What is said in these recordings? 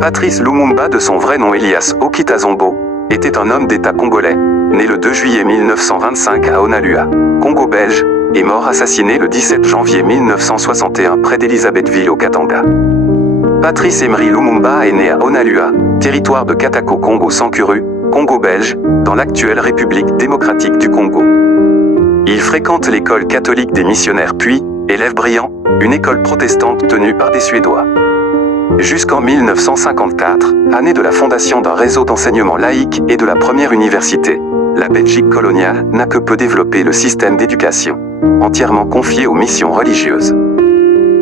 Patrice Lumumba, de son vrai nom Elias Okitazombo, était un homme d'État congolais, né le 2 juillet 1925 à Onalua, Congo belge, et mort assassiné le 17 janvier 1961 près d'Elisabethville au Katanga. Patrice Emery Lumumba est né à Onalua, territoire de Katako Congo Sankuru, Congo belge, dans l'actuelle République démocratique du Congo. Il fréquente l'école catholique des missionnaires puis, élève brillant, une école protestante tenue par des Suédois. Jusqu'en 1954, année de la fondation d'un réseau d'enseignement laïque et de la première université, la Belgique coloniale n'a que peu développé le système d'éducation, entièrement confié aux missions religieuses.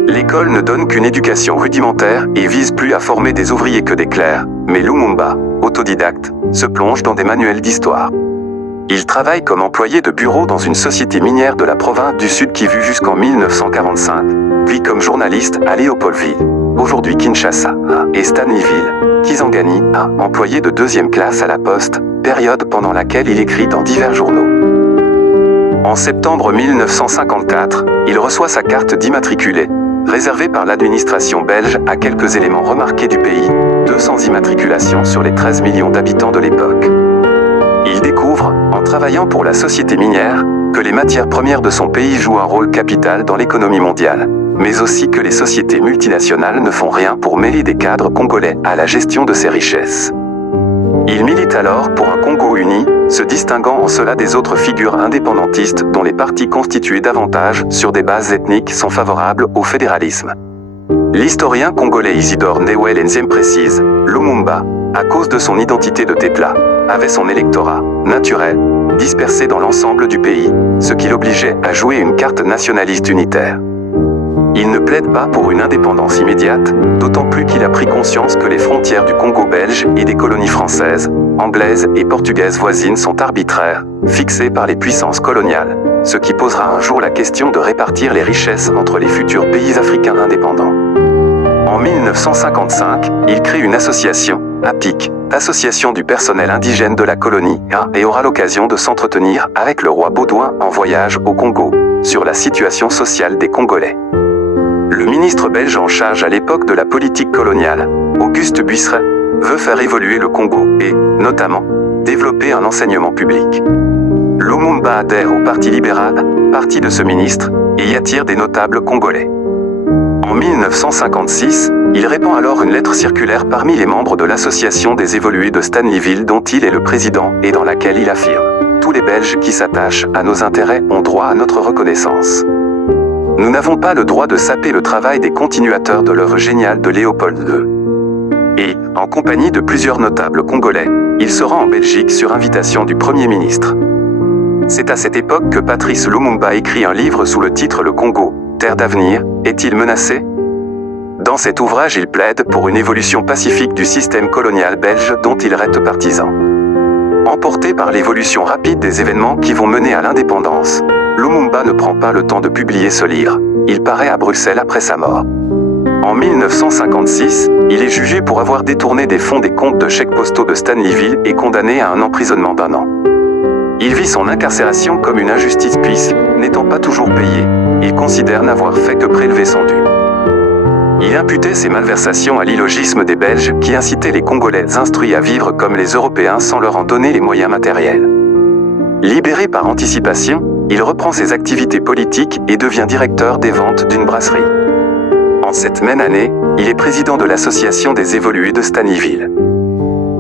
L'école ne donne qu'une éducation rudimentaire et vise plus à former des ouvriers que des clercs, mais Lumumba, autodidacte, se plonge dans des manuels d'histoire. Il travaille comme employé de bureau dans une société minière de la province du Sud Kivu jusqu'en 1945, puis comme journaliste à Léopoldville, aujourd'hui Kinshasa, et Stanleyville, Kisangani, employé de 2e classe à la Poste, période pendant laquelle il écrit dans divers journaux. En septembre 1954, il reçoit sa carte d'immatriculé, réservée par l'administration belge à quelques éléments remarqués du pays, 200 immatriculations sur les 13 millions d'habitants de l'époque. Il découvre, en travaillant pour la société minière, que les matières premières de son pays jouent un rôle capital dans l'économie mondiale, mais aussi que les sociétés multinationales ne font rien pour mêler des cadres congolais à la gestion de ces richesses. Il milite alors pour un Congo uni, se distinguant en cela des autres figures indépendantistes dont les partis constitués davantage sur des bases ethniques sont favorables au fédéralisme. L'historien congolais Isidore Newell Enziem précise, Lumumba, à cause de son identité de Tepla, avait son électorat, naturel, dispersé dans l'ensemble du pays, ce qui l'obligeait à jouer une carte nationaliste unitaire. Il ne plaide pas pour une indépendance immédiate, d'autant plus qu'il a pris conscience que les frontières du Congo belge et des colonies françaises, anglaises et portugaises voisines sont arbitraires, fixées par les puissances coloniales, ce qui posera un jour la question de répartir les richesses entre les futurs pays africains indépendants. En 1955, il crée une association, APIC, Association du personnel indigène de la colonie, et aura l'occasion de s'entretenir avec le roi Baudouin en voyage au Congo, sur la situation sociale des Congolais. Le ministre belge en charge à l'époque de la politique coloniale, Auguste Buisseret, veut faire évoluer le Congo et, notamment, développer un enseignement public. Lumumba adhère au Parti libéral, parti de ce ministre, et y attire des notables congolais. En 1956, il répand alors une lettre circulaire parmi les membres de l'association des évolués de Stanleyville dont il est le président et dans laquelle il affirme « Tous les Belges qui s'attachent à nos intérêts ont droit à notre reconnaissance. Nous n'avons pas le droit de saper le travail des continuateurs de l'œuvre géniale de Léopold II. » Et, en compagnie de plusieurs notables congolais, il se rend en Belgique sur invitation du Premier ministre. C'est à cette époque que Patrice Lumumba écrit un livre sous le titre Le Congo, Terre d'avenir, est-il menacé ? Dans cet ouvrage, il plaide pour une évolution pacifique du système colonial belge dont il reste partisan. Emporté par l'évolution rapide des événements qui vont mener à l'indépendance, Lumumba ne prend pas le temps de publier ce livre. Il paraît à Bruxelles après sa mort. En 1956, il est jugé pour avoir détourné des fonds des comptes de chèques postaux de Stanleyville et condamné à un emprisonnement d'1 an. Il vit son incarcération comme une injustice puisque, n'étant pas toujours payé, il considère n'avoir fait que prélever son dû. Il imputait ces malversations à l'illogisme des Belges qui incitaient les Congolais instruits à vivre comme les Européens sans leur en donner les moyens matériels. Libéré par anticipation, il reprend ses activités politiques et devient directeur des ventes d'une brasserie. En cette même année, il est président de l'association des évolués de Stanleyville.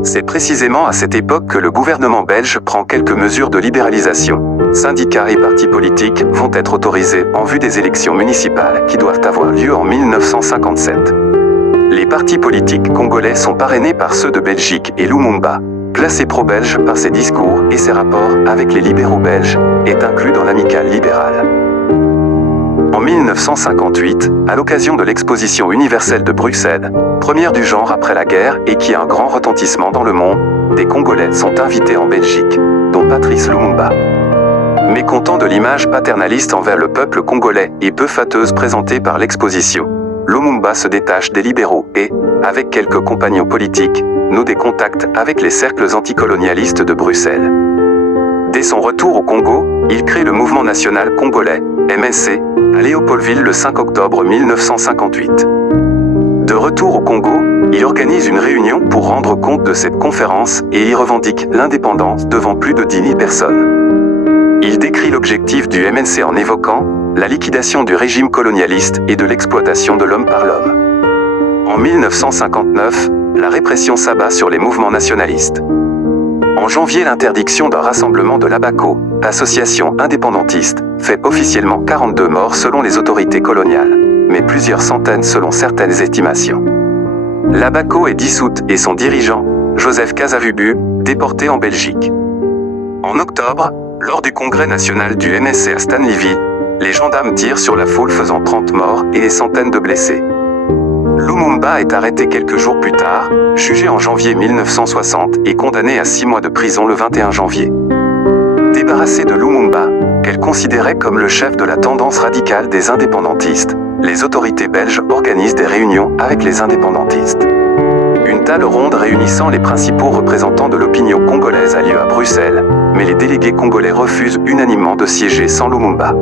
C'est précisément à cette époque que le gouvernement belge prend quelques mesures de libéralisation. Syndicats et partis politiques vont être autorisés en vue des élections municipales qui doivent avoir lieu en 1957. Les partis politiques congolais sont parrainés par ceux de Belgique et Lumumba, classé pro-belge par ses discours et ses rapports avec les libéraux belges, est inclus dans l'amicale libérale. En 1958, à l'occasion de l'exposition universelle de Bruxelles, première du genre après la guerre et qui a un grand retentissement dans le monde, des Congolais sont invités en Belgique, dont Patrice Lumumba. Mécontent de l'image paternaliste envers le peuple congolais et peu flatteuse présentée par l'exposition, Lumumba se détache des libéraux et, avec quelques compagnons politiques, noue des contacts avec les cercles anticolonialistes de Bruxelles. Dès son retour au Congo, il crée le Mouvement national congolais, MNC, à Léopoldville le 5 octobre 1958. De retour au Congo, il organise une réunion pour rendre compte de cette conférence et y revendique l'indépendance devant plus de 10 000 personnes. Il décrit l'objectif du MNC en évoquant la liquidation du régime colonialiste et de l'exploitation de l'homme par l'homme. En 1959, la répression s'abat sur les mouvements nationalistes. En janvier, l'interdiction d'un rassemblement de l'ABACO, association indépendantiste, fait officiellement 42 morts selon les autorités coloniales, mais plusieurs centaines selon certaines estimations. L'ABACO est dissoute et son dirigeant, Joseph Kasavubu, déporté en Belgique. En octobre, lors du congrès national du MSC à Stanleyville, les gendarmes tirent sur la foule faisant 30 morts et des centaines de blessés. Lumumba est arrêté quelques jours plus tard, jugé en janvier 1960 et condamné à 6 mois de prison le 21 janvier. Débarrassée de Lumumba, qu'elle considérait comme le chef de la tendance radicale des indépendantistes, les autorités belges organisent des réunions avec les indépendantistes. Une table ronde réunissant les principaux représentants de l'opinion congolaise a lieu à Bruxelles, mais les délégués congolais refusent unanimement de siéger sans Lumumba.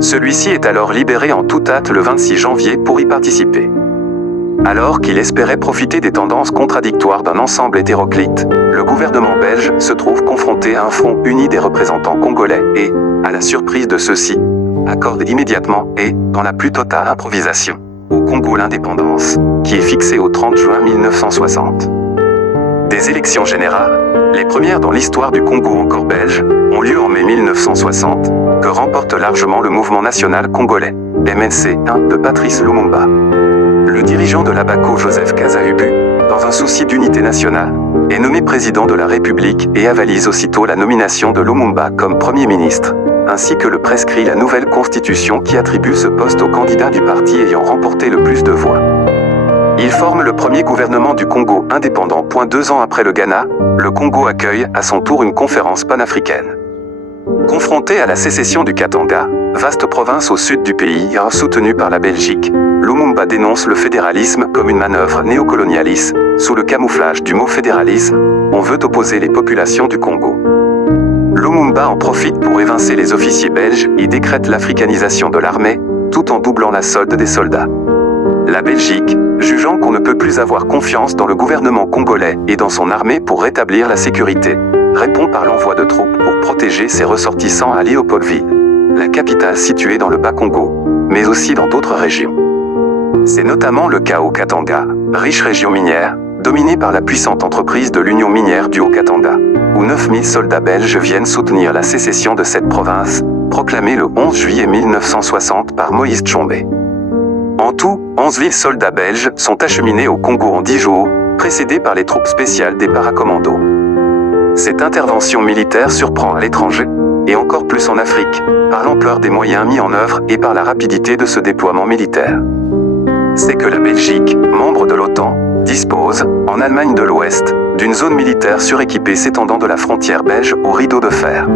Celui-ci est alors libéré en toute hâte le 26 janvier pour y participer. Alors qu'il espérait profiter des tendances contradictoires d'un ensemble hétéroclite, le gouvernement belge se trouve confronté à un front uni des représentants congolais et, à la surprise de ceux-ci, accorde immédiatement et, dans la plus totale improvisation, au Congo l'indépendance, qui est fixée au 30 juin 1960. Des élections générales, les premières dans l'histoire du Congo encore belge, ont lieu en mai 1960, que remporte largement le mouvement national congolais, MNC1 de Patrice Lumumba. Le dirigeant de l'ABACO, Joseph Kasavubu, dans un souci d'unité nationale, est nommé président de la République et avalise aussitôt la nomination de Lumumba comme Premier ministre, ainsi que le prescrit la nouvelle constitution qui attribue ce poste au candidat du parti ayant remporté le plus de voix. Il forme le premier gouvernement du Congo indépendant. 2 ans après le Ghana, le Congo accueille à son tour une conférence panafricaine. Confronté à la sécession du Katanga, vaste province au sud du pays soutenue par la Belgique, Lumumba dénonce le fédéralisme comme une manœuvre néocolonialiste. Sous le camouflage du mot fédéralisme, on veut opposer les populations du Congo. Lumumba en profite pour évincer les officiers belges et décrète l'africanisation de l'armée, tout en doublant la solde des soldats. La Belgique, jugeant qu'on ne peut plus avoir confiance dans le gouvernement congolais et dans son armée pour rétablir la sécurité, répond par l'envoi de troupes pour protéger ses ressortissants à Léopoldville, la capitale située dans le Bas-Congo, mais aussi dans d'autres régions. C'est notamment le cas au Katanga, riche région minière, dominée par la puissante entreprise de l'Union minière du Haut-Katanga, où 9000 soldats belges viennent soutenir la sécession de cette province, proclamée le 11 juillet 1960 par Moïse Tshombe. En tout, 11 000 soldats belges sont acheminés au Congo en 10 jours, précédés par les troupes spéciales des paracommandos. Cette intervention militaire surprend à l'étranger, et encore plus en Afrique, par l'ampleur des moyens mis en œuvre et par la rapidité de ce déploiement militaire. C'est que la Belgique, membre de l'OTAN, dispose, en Allemagne de l'Ouest, d'une zone militaire suréquipée s'étendant de la frontière belge au rideau de fer.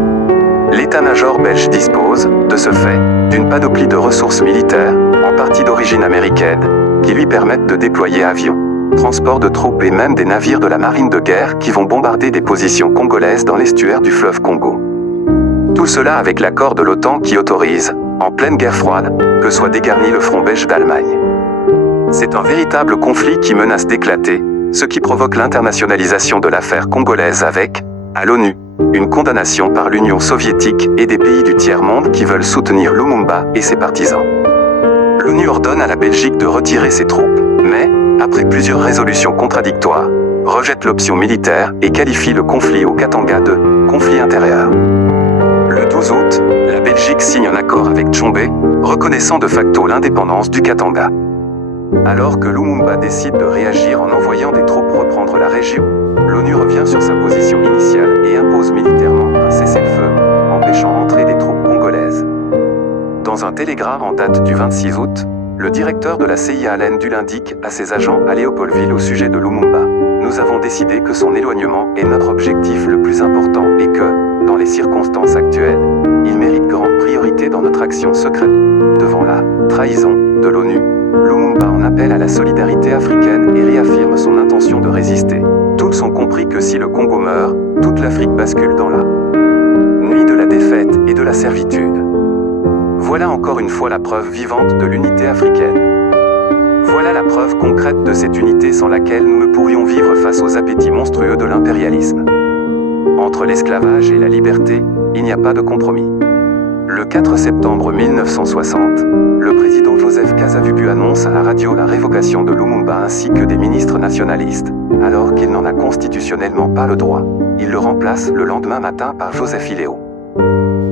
L'état-major belge dispose, de ce fait, d'une panoplie de ressources militaires, en partie d'origine américaine, qui lui permettent de déployer avions, transports de troupes et même des navires de la marine de guerre qui vont bombarder des positions congolaises dans l'estuaire du fleuve Congo. Tout cela avec l'accord de l'OTAN qui autorise, en pleine guerre froide, que soit dégarni le front belge d'Allemagne. C'est un véritable conflit qui menace d'éclater, ce qui provoque l'internationalisation de l'affaire congolaise avec, à l'ONU, une condamnation par l'Union soviétique et des pays du tiers-monde qui veulent soutenir Lumumba et ses partisans. L'ONU ordonne à la Belgique de retirer ses troupes, mais, après plusieurs résolutions contradictoires, rejette l'option militaire et qualifie le conflit au Katanga de « conflit intérieur ». Le 12 août, la Belgique signe un accord avec Tshombe, reconnaissant de facto l'indépendance du Katanga. Alors que Lumumba décide de réagir en envoyant des troupes reprendre la région, l'ONU revient sur sa position initiale et impose militairement un cessez-le-feu, empêchant l'entrée des troupes congolaises. Dans un télégramme en date du 26 août, le directeur de la CIA Alain Dul indique à ses agents à Léopoldville au sujet de Lumumba: « Nous avons décidé que son éloignement est notre objectif le plus important et que, dans les circonstances actuelles, il mérite grande priorité dans notre action secrète. » Devant la trahison de l'ONU, Lumumba en appelle à la solidarité africaine et réaffirme son intention de résister. Tous ont compris que si le Congo meurt, toute l'Afrique bascule dans la nuit de la défaite et de la servitude. Voilà encore une fois la preuve vivante de l'unité africaine. Voilà la preuve concrète de cette unité sans laquelle nous ne pourrions vivre face aux appétits monstrueux de l'impérialisme. Entre l'esclavage et la liberté, il n'y a pas de compromis. Le 4 septembre 1960, le président Joseph Kasavubu annonce à la radio la révocation de Lumumba ainsi que des ministres nationalistes, alors qu'il n'en a constitutionnellement pas le droit. Il le remplace le lendemain matin par Joseph Iléo.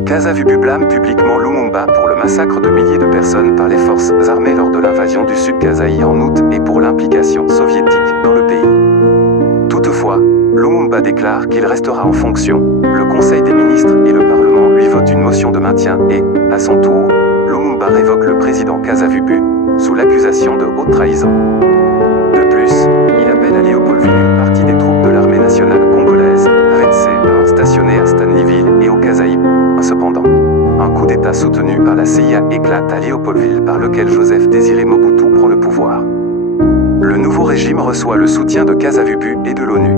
Kasavubu blâme publiquement Lumumba pour le massacre de milliers de personnes par les forces armées lors de l'invasion du Sud Kasaï en août et pour l'implication soviétique dans le pays. Toutefois, Lumumba déclare qu'il restera en fonction. Le Conseil des ministres et le Parlement lui votent une motion de maintien et, à son tour, Lumumba révoque le président Kasavubu, sous l'accusation de haute trahison. De plus, il appelle à Léopoldville une partie des troupes de l'armée nationale congolaise, RNC, stationnées à Stanleyville et au Kasaï. Cependant, un coup d'État soutenu par la CIA éclate à Léopoldville par lequel Joseph Désiré Mobutu prend le pouvoir. Le nouveau régime reçoit le soutien de Kasavubu et de l'ONU.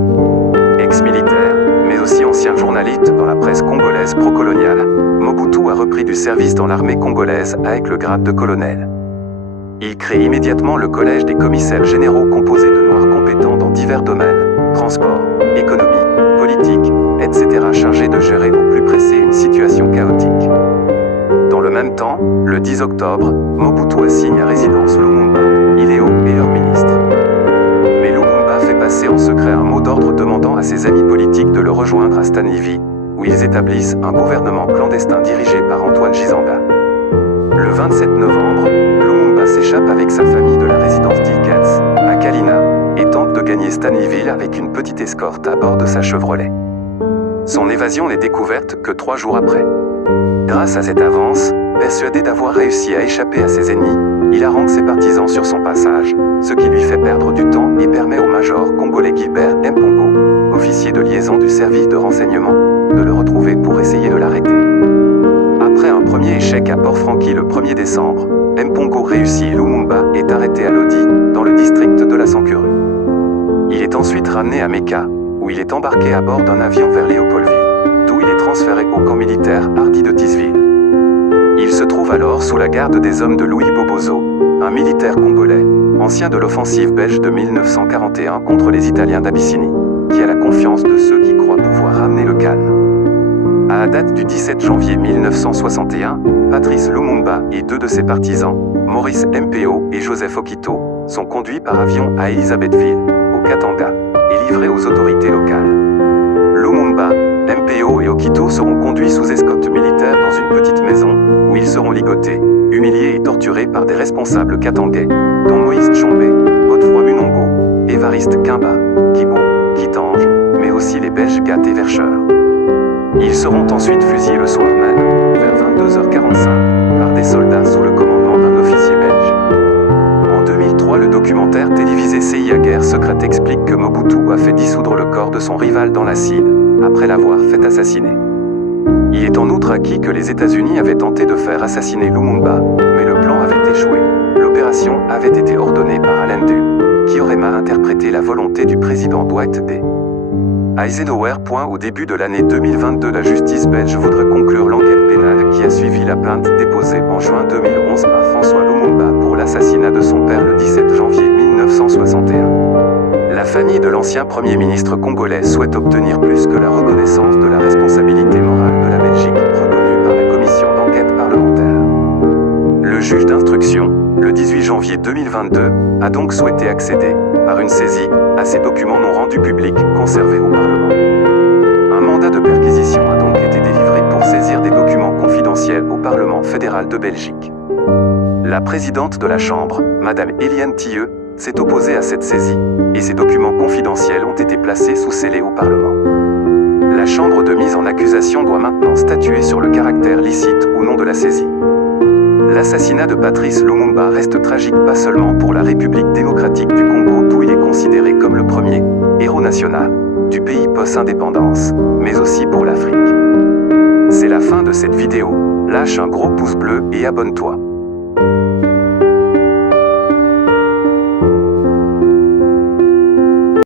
Ex-militaire, mais aussi ancien journaliste dans la presse congolaise pro-coloniale, Mobutu a repris du service dans l'armée congolaise avec le grade de colonel. Il crée immédiatement le collège des commissaires généraux composé de Noirs compétents dans divers domaines, transport, économie, politique, etc. chargés de gérer au plus pressé une situation chaotique. Dans le même temps, le 10 octobre, Mobutu assigne à résidence Lumumba, Iléo et leurs ministres. Mais Lumumba fait passer en secret un mot d'ordre demandant à ses amis politiques de le rejoindre à Stanleyville, où ils établissent un gouvernement clandestin dirigé par Antoine Gisanga. Le 27 novembre, Lumumba s'échappe avec sa famille de la résidence d'Ilkens, à Kalina, et tente de gagner Stanleyville avec une petite escorte à bord de sa Chevrolet. Son évasion n'est découverte que 3 jours après. Grâce à cette avance, persuadé d'avoir réussi à échapper à ses ennemis, il harangue ses partisans sur son passage, ce qui lui fait perdre du temps et permet au major congolais Gilbert Mpongo, officier de liaison du service de renseignement, de le retrouver pour essayer de l'arrêter. Après un premier échec à Port-Franqui le 1er décembre, Mpongo réussit et Lumumba est arrêté à Lodi, dans le district de la Sankuru. Il est ensuite ramené à Mecca, où il est embarqué à bord d'un avion vers Léopoldville, d'où il est transféré au camp militaire Hardy de Tisville. Il se trouve alors sous la garde des hommes de Louis Bobozo, un militaire congolais, ancien de l'offensive belge de 1941 contre les Italiens d'Abyssinie, qui a la confiance de ceux qui croient pouvoir ramener le calme. À la date du 17 janvier 1961, Patrice Lumumba et 2 de ses partisans, Maurice Mpo et Joseph Okito, sont conduits par avion à Elisabethville, au Katanga, et livrés aux autorités locales. Lumumba, Mpo et Okito seront conduits sous escorte militaire dans une petite maison, où ils seront ligotés, humiliés et torturés par des responsables katangais, dont Moïse Tshombe, Godefroy Munongo, Évariste Kimba, Kibo, Kitange, mais aussi les Belges Gat et Verscheur. Ils seront ensuite fusillés le soir même, vers 22h45, par des soldats sous le commandement d'un officier belge. En 2003, le documentaire télévisé CIA Guerre secrète explique que Mobutu a fait dissoudre le corps de son rival dans l'acide, après l'avoir fait assassiner. Il est en outre acquis que les États-Unis avaient tenté de faire assassiner Lumumba, mais le plan avait échoué. L'opération avait été ordonnée par Allen Dulles, qui aurait mal interprété la volonté du président Dwight D. Eisenhower. Au début de l'année 2022, la justice belge voudrait conclure l'enquête pénale qui a suivi la plainte déposée en juin 2011 par François Lumumba pour l'assassinat de son père le 17 janvier 1961. La famille de l'ancien Premier ministre congolais souhaite obtenir plus que la reconnaissance de la responsabilité morale de la Belgique, reconnue par la commission d'enquête parlementaire. Le juge d'instruction, le 18 janvier 2022, a donc souhaité accéder, par une saisie, à ces documents non rendus publics conservés au Parlement. Un mandat de perquisition a donc été délivré pour saisir des documents confidentiels au Parlement fédéral de Belgique. La présidente de la Chambre, Madame Eliane Thieu, s'est opposée à cette saisie, et ces documents confidentiels ont été placés sous scellé au Parlement. La Chambre de mise en accusation doit maintenant statuer sur le caractère licite ou non de la saisie. L'assassinat de Patrice Lumumba reste tragique pas seulement pour la République démocratique du Congo d'où il est considéré comme le premier héros national du pays post-indépendance, mais aussi pour l'Afrique. C'est la fin de cette vidéo, lâche un gros pouce bleu et abonne-toi.